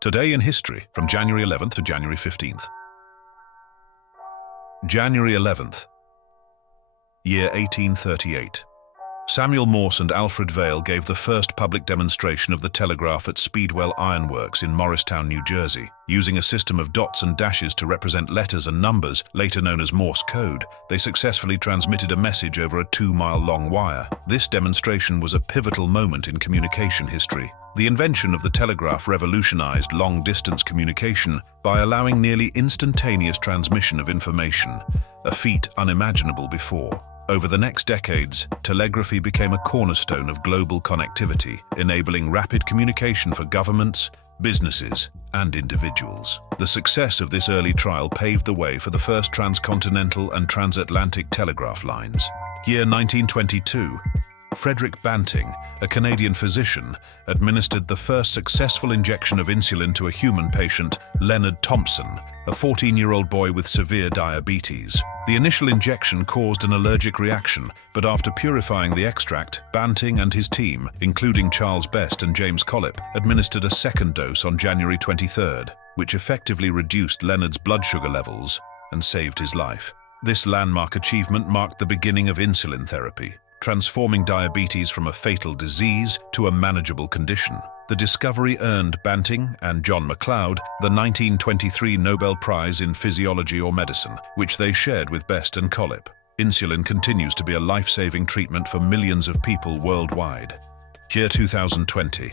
Today in history, from January 11th to January 15th. January 11th, year 1838. Samuel Morse and Alfred Vail gave the first public demonstration of the telegraph at Speedwell Iron Works in Morristown, New Jersey. Using a system of dots and dashes to represent letters and numbers, later known as Morse code, they successfully transmitted a message over a 2-mile-long wire. This demonstration was a pivotal moment in communication history. The invention of the telegraph revolutionized long-distance communication by allowing nearly instantaneous transmission of information, a feat unimaginable before. Over the next decades, telegraphy became a cornerstone of global connectivity, enabling rapid communication for governments, businesses, and individuals. The success of this early trial paved the way for the first transcontinental and transatlantic telegraph lines. Year 1922. Frederick Banting, a Canadian physician, administered the first successful injection of insulin to a human patient, Leonard Thompson, a 14-year-old boy with severe diabetes. The initial injection caused an allergic reaction, but after purifying the extract, Banting and his team, including Charles Best and James Collip, administered a second dose on January 23rd, which effectively reduced Leonard's blood sugar levels and saved his life. This landmark achievement marked the beginning of insulin therapy, transforming diabetes from a fatal disease to a manageable condition. The discovery earned Banting and John MacLeod the 1923 Nobel Prize in Physiology or Medicine, which they shared with Best and Collip. Insulin continues to be a life-saving treatment for millions of people worldwide. Year 2020.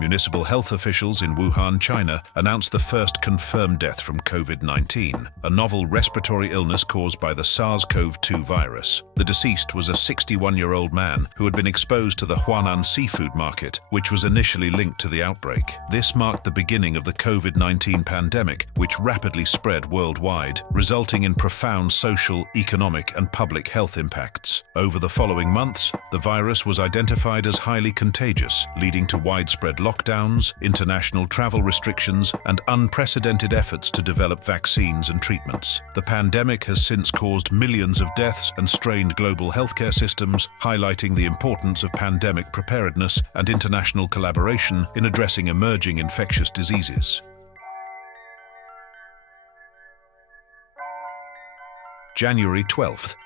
Municipal health officials in Wuhan, China, announced the first confirmed death from COVID-19, a novel respiratory illness caused by the SARS-CoV-2 virus. The deceased was a 61-year-old man who had been exposed to the Huanan seafood market, which was initially linked to the outbreak. This marked the beginning of the COVID-19 pandemic, which rapidly spread worldwide, resulting in profound social, economic, and public health impacts. Over the following months, the virus was identified as highly contagious, leading to widespread lockdowns, international travel restrictions, and unprecedented efforts to develop vaccines and treatments. The pandemic has since caused millions of deaths and strained global healthcare systems, highlighting the importance of pandemic preparedness and international collaboration in addressing emerging infectious diseases. January 12th,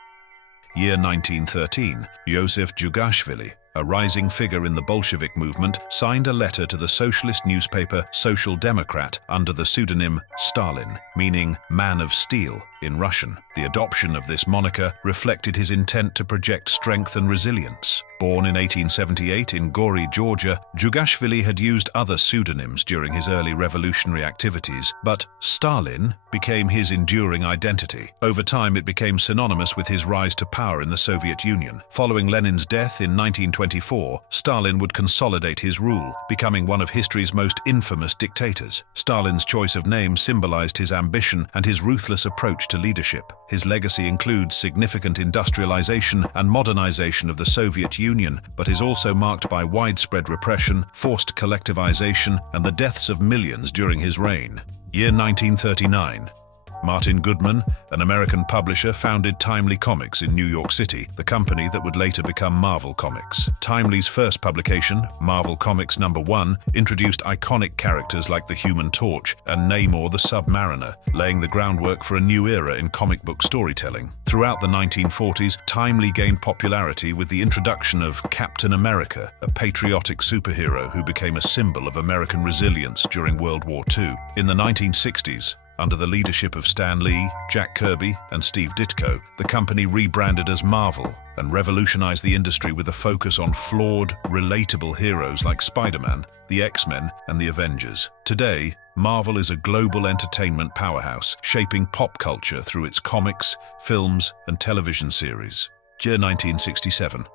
year 1913. Joseph Jugashvili, a rising figure in the Bolshevik movement, signed a letter to the socialist newspaper Social Democrat under the pseudonym Stalin, meaning "man of steel" in Russian. The adoption of this moniker reflected his intent to project strength and resilience. Born in 1878 in Gori, Georgia, Jugashvili had used other pseudonyms during his early revolutionary activities, but Stalin became his enduring identity. Over time, it became synonymous with his rise to power in the Soviet Union. Following Lenin's death in 1924, Stalin would consolidate his rule, becoming one of history's most infamous dictators. Stalin's choice of name symbolized his ambition and his ruthless approach to leadership. His legacy includes significant industrialization and modernization of the Soviet Union, but is also marked by widespread repression, forced collectivization, and the deaths of millions during his reign. Year 1939. Martin Goodman, an American publisher, founded Timely Comics in New York City, the company that would later become Marvel Comics. Timely's first publication, Marvel Comics #1, introduced iconic characters like the Human Torch and Namor the Submariner, laying the groundwork for a new era in comic book storytelling. Throughout the 1940s, Timely gained popularity with the introduction of Captain America, a patriotic superhero who became a symbol of American resilience during World War II. In the 1960s, under the leadership of Stan Lee, Jack Kirby, and Steve Ditko, the company rebranded as Marvel and revolutionized the industry with a focus on flawed, relatable heroes like Spider-Man, the X-Men, and the Avengers. Today, Marvel is a global entertainment powerhouse, shaping pop culture through its comics, films, and television series. Year 1967.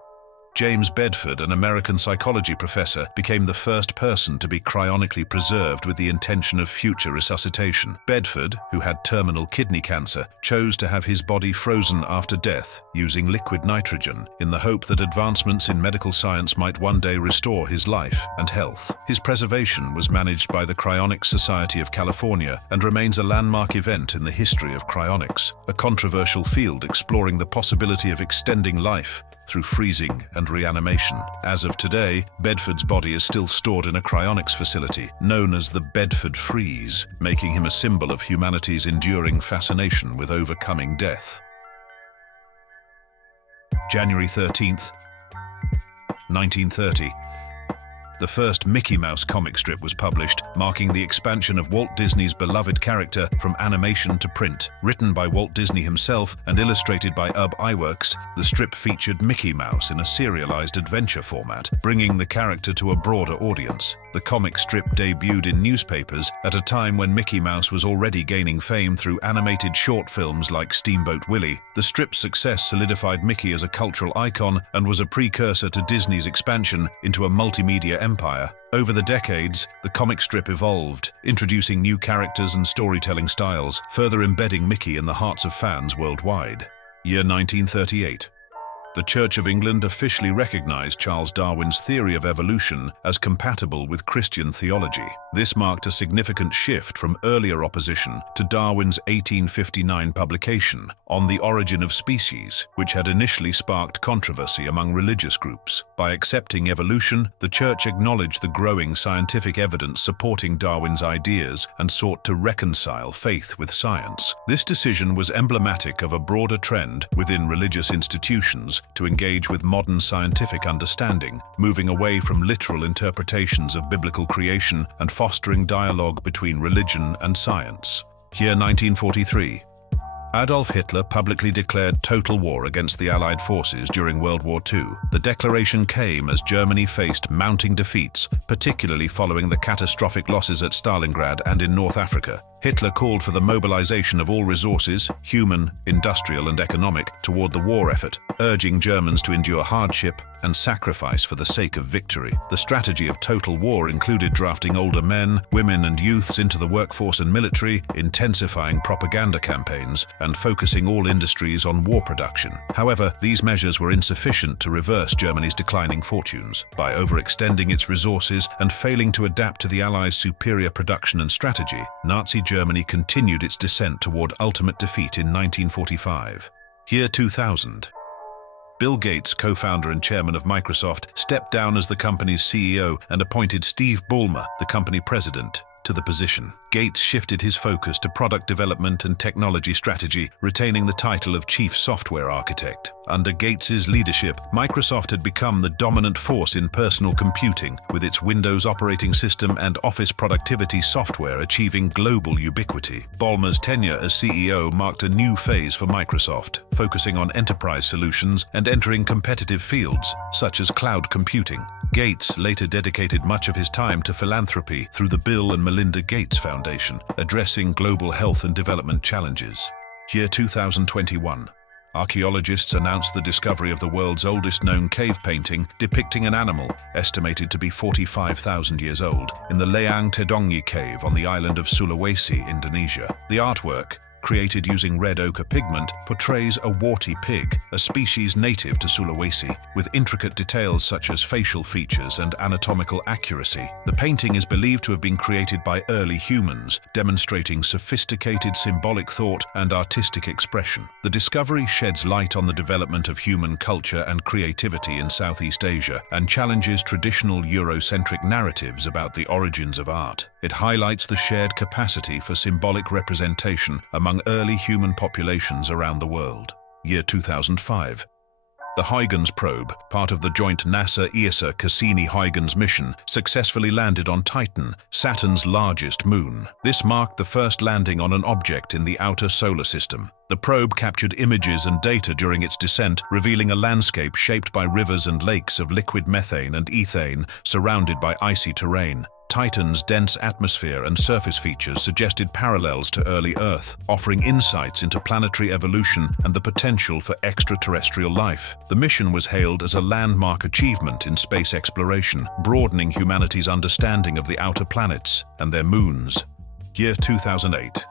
James Bedford, an American psychology professor, became the first person to be cryonically preserved with the intention of future resuscitation. Bedford, who had terminal kidney cancer, chose to have his body frozen after death using liquid nitrogen in the hope that advancements in medical science might one day restore his life and health. His preservation was managed by the Cryonics Society of California and remains a landmark event in the history of cryonics, a controversial field exploring the possibility of extending life through freezing and reanimation. As of today, Bedford's body is still stored in a cryonics facility known as the Bedford Freeze, making him a symbol of humanity's enduring fascination with overcoming death. January 13th, 1930. The first Mickey Mouse comic strip was published, marking the expansion of Walt Disney's beloved character from animation to print. Written by Walt Disney himself and illustrated by Ub Iwerks, the strip featured Mickey Mouse in a serialized adventure format, bringing the character to a broader audience. The comic strip debuted in newspapers at a time when Mickey Mouse was already gaining fame through animated short films like Steamboat Willie. The strip's success solidified Mickey as a cultural icon and was a precursor to Disney's expansion into a multimedia empire. Over the decades, the comic strip evolved, introducing new characters and storytelling styles, further embedding Mickey in the hearts of fans worldwide. Year 1938. The Church of England officially recognized Charles Darwin's theory of evolution as compatible with Christian theology. This marked a significant shift from earlier opposition to Darwin's 1859 publication On the Origin of Species, which had initially sparked controversy among religious groups. By accepting evolution, the Church acknowledged the growing scientific evidence supporting Darwin's ideas and sought to reconcile faith with science. This decision was emblematic of a broader trend within religious institutions to engage with modern scientific understanding, moving away from literal interpretations of biblical creation and fostering dialogue between religion and science. Year 1943. Adolf Hitler publicly declared total war against the Allied forces during World War II. The declaration came as Germany faced mounting defeats, particularly following the catastrophic losses at Stalingrad and in North Africa. Hitler called for the mobilization of all resources, human, industrial, and economic, toward the war effort, urging Germans to endure hardship and sacrifice for the sake of victory. The strategy of total war included drafting older men, women, and youths into the workforce and military, intensifying propaganda campaigns, and focusing all industries on war production. However, these measures were insufficient to reverse Germany's declining fortunes. By overextending its resources and failing to adapt to the Allies' superior production and strategy, Nazi Germany continued its descent toward ultimate defeat in 1945. Year 2000. Bill Gates, co-founder and chairman of Microsoft, stepped down as the company's CEO and appointed Steve Ballmer, the company president, to the position. Gates shifted his focus to product development and technology strategy, retaining the title of Chief Software Architect. Under Gates's leadership, Microsoft had become the dominant force in personal computing, with its Windows operating system and Office productivity software achieving global ubiquity. Ballmer's tenure as CEO marked a new phase for Microsoft, focusing on enterprise solutions and entering competitive fields, such as cloud computing. Gates later dedicated much of his time to philanthropy through the Bill and Melinda Gates Foundation, addressing global health and development challenges. Year 2021. Archaeologists announced the discovery of the world's oldest known cave painting depicting an animal, estimated to be 45,000 years old, in the Leang Tedongi cave on the island of Sulawesi, Indonesia. The artwork, created using red ochre pigment, portrays a warty pig, a species native to Sulawesi, with intricate details such as facial features and anatomical accuracy. The painting is believed to have been created by early humans, demonstrating sophisticated symbolic thought and artistic expression. The discovery sheds light on the development of human culture and creativity in Southeast Asia and challenges traditional Eurocentric narratives about the origins of art. It highlights the shared capacity for symbolic representation among early human populations around the world. Year 2005. The Huygens probe, part of the joint NASA-ESA Cassini-Huygens mission, successfully landed on Titan, Saturn's largest moon. This marked the first landing on an object in the outer solar system. The probe captured images and data during its descent, revealing a landscape shaped by rivers and lakes of liquid methane and ethane, surrounded by icy terrain. Titan's dense atmosphere and surface features suggested parallels to early Earth, offering insights into planetary evolution and the potential for extraterrestrial life. The mission was hailed as a landmark achievement in space exploration, broadening humanity's understanding of the outer planets and their moons. Year 2008.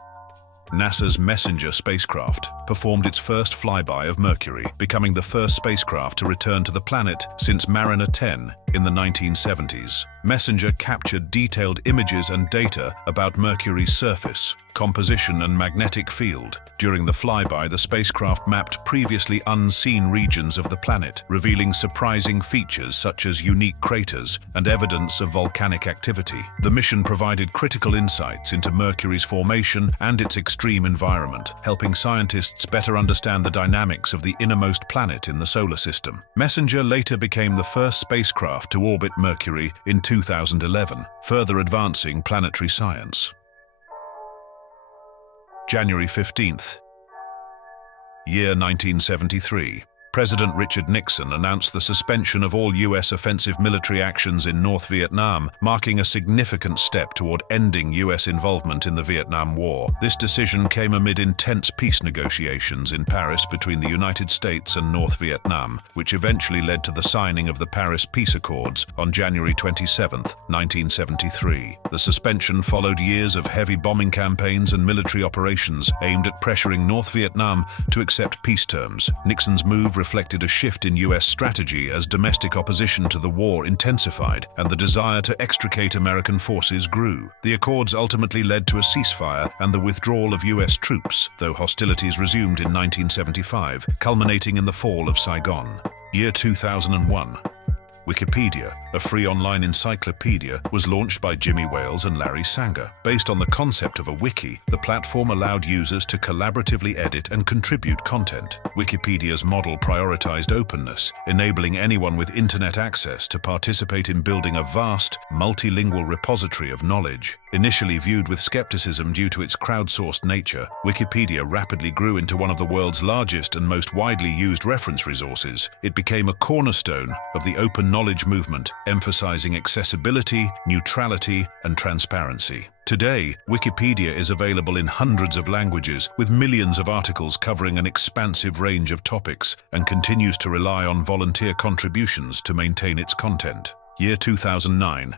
NASA's Messenger spacecraft performed its first flyby of Mercury, becoming the first spacecraft to return to the planet since Mariner 10 in the 1970s. Messenger captured detailed images and data about Mercury's surface, composition and magnetic field. During the flyby, the spacecraft mapped previously unseen regions of the planet, revealing surprising features such as unique craters and evidence of volcanic activity. The mission provided critical insights into Mercury's formation and its extreme environment, helping scientists better understand the dynamics of the innermost planet in the solar system. Messenger later became the first spacecraft to orbit Mercury in 2011, further advancing planetary science. January 15th, year 1973. President Richard Nixon announced the suspension of all U.S. offensive military actions in North Vietnam, marking a significant step toward ending U.S. involvement in the Vietnam War. This decision came amid intense peace negotiations in Paris between the United States and North Vietnam, which eventually led to the signing of the Paris Peace Accords on January 27, 1973. The suspension followed years of heavy bombing campaigns and military operations aimed at pressuring North Vietnam to accept peace terms. Nixon's move reflected a shift in U.S. strategy as domestic opposition to the war intensified and the desire to extricate American forces grew. The accords ultimately led to a ceasefire and the withdrawal of U.S. troops, though hostilities resumed in 1975, culminating in the fall of Saigon. Year 2001. Wikipedia, a free online encyclopedia, was launched by Jimmy Wales and Larry Sanger. Based on the concept of a wiki, the platform allowed users to collaboratively edit and contribute content. Wikipedia's model prioritized openness, enabling anyone with internet access to participate in building a vast, multilingual repository of knowledge. Initially viewed with skepticism due to its crowdsourced nature, Wikipedia rapidly grew into one of the world's largest and most widely used reference resources. It became a cornerstone of the open knowledge movement, emphasizing accessibility, neutrality, and transparency. Today, Wikipedia is available in hundreds of languages, with millions of articles covering an expansive range of topics, and continues to rely on volunteer contributions to maintain its content. Year 2009.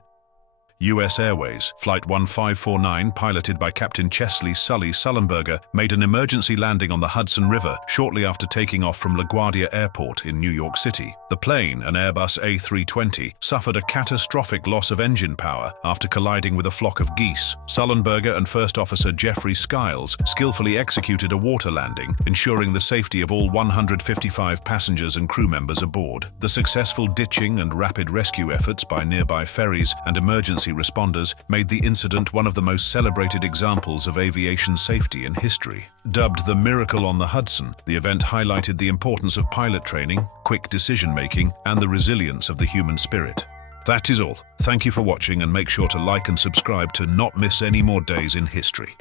U.S. Airways, Flight 1549, piloted by Captain Chesley "Sully" Sullenberger, made an emergency landing on the Hudson River shortly after taking off from LaGuardia Airport in New York City. The plane, an Airbus A320, suffered a catastrophic loss of engine power after colliding with a flock of geese. Sullenberger and First Officer Jeffrey Skiles skillfully executed a water landing, ensuring the safety of all 155 passengers and crew members aboard. The successful ditching and rapid rescue efforts by nearby ferries and emergency responders made the incident one of the most celebrated examples of aviation safety in history. Dubbed the Miracle on the Hudson, the event highlighted the importance of pilot training, quick decision-making, and the resilience of the human spirit. That is all. Thank you for watching, and make sure to like and subscribe to not miss any more days in history.